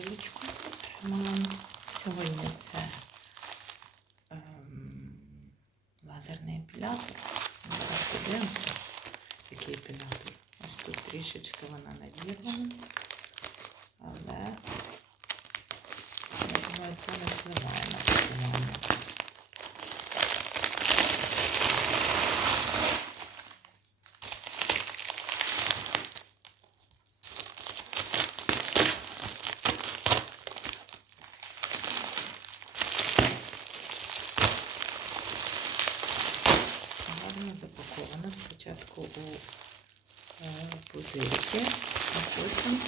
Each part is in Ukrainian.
посилочку отримала. Сьогодні це ем, лазерний епілятор. Зараз подивимося, який епілятор. Ось тут трішечки вона надірвана. Але я думаю, це не впливає на Запаковано спочатку у е, пузирки, а потім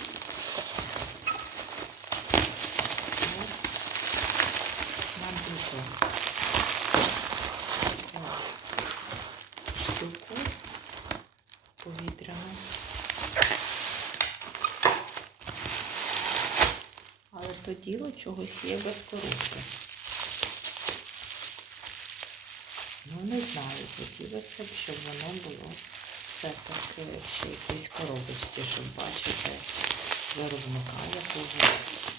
нам таку штуку повітряну. Але то діло чогось є без коробки. Ну, не знаю, хотілося б, щоб воно було все-таки ще якісь коробочці, щоб бачити виробника якогось.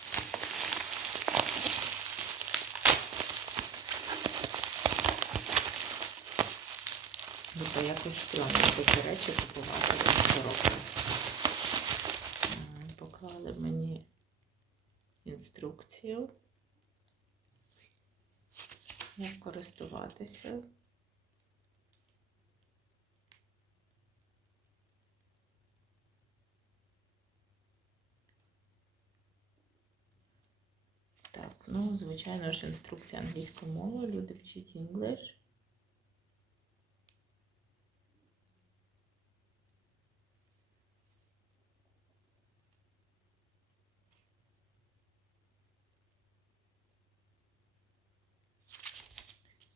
Бо то якось стрьомно такі речі купувати без коробки. Поклали мені інструкцію, як користуватися. Так, ну, звичайно ж, інструкція англійською мовою. Люди вчить English.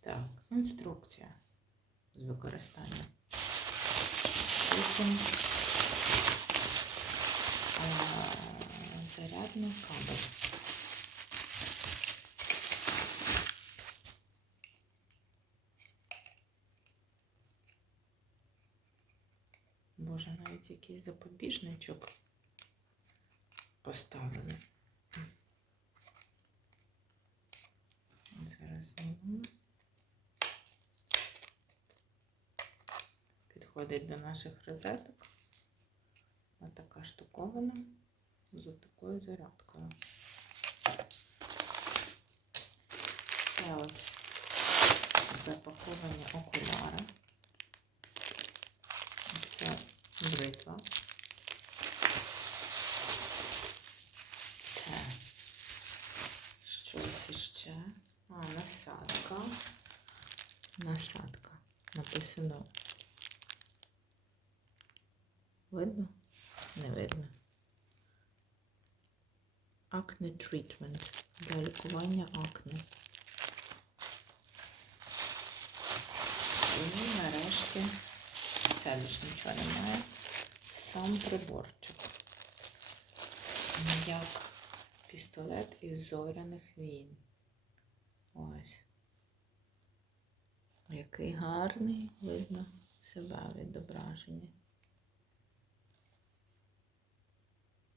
Так, інструкція з використання. А, зарядний кабель. Боже, навіть якийсь запобіжничок поставили. Зараз зніму. Підходить до наших розеток. Ось така штуковина з такою зарядкою. Це ось запаковані окуляри. Це бритва. Це щось іще. А, насадка. Насадка. Написано. Видно? Не видно. Acne treatment. Для лікування акне. І нарешті це лиш нічого немає. Сам приборчик. Як пістолет із зоряних війн. Ось. Який гарний, видно себе відображення.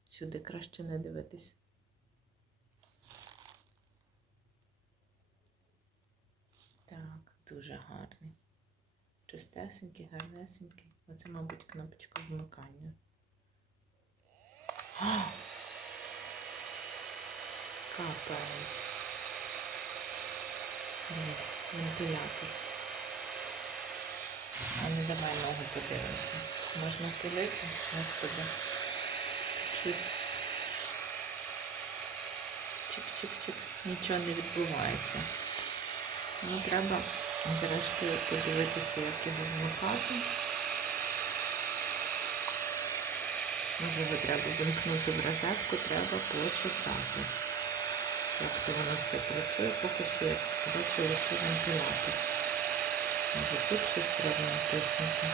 Сюди краще не дивитись. Так, дуже гарний. Чистесенький, гарнесенький. Оце, мабуть, кнопочка вмикання. А! Капець. Дивись, вентилятор. А ну давай ногу подивимося. Можна пилити, господи. Щось. Чик-чик-чик. Нічого не відбувається. Ну, треба зрештою подивитися, як його вмикати. Може, його треба вимкнути в розетку, треба почитати. Як то воно все працює, поки я бачу лише вентилятор. Може тут щось треба натиснути.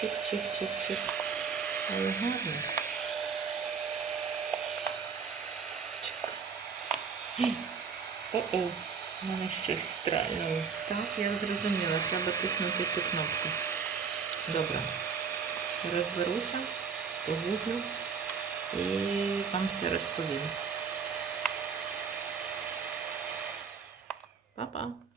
Чик-чик-чик-чик. Але гарно. Чик. О-о, мене щось стрельнуло. Так, я зрозуміла, треба тиснути цю кнопку. Добре. розберуся, погуглю і вам все розповім. Па-па!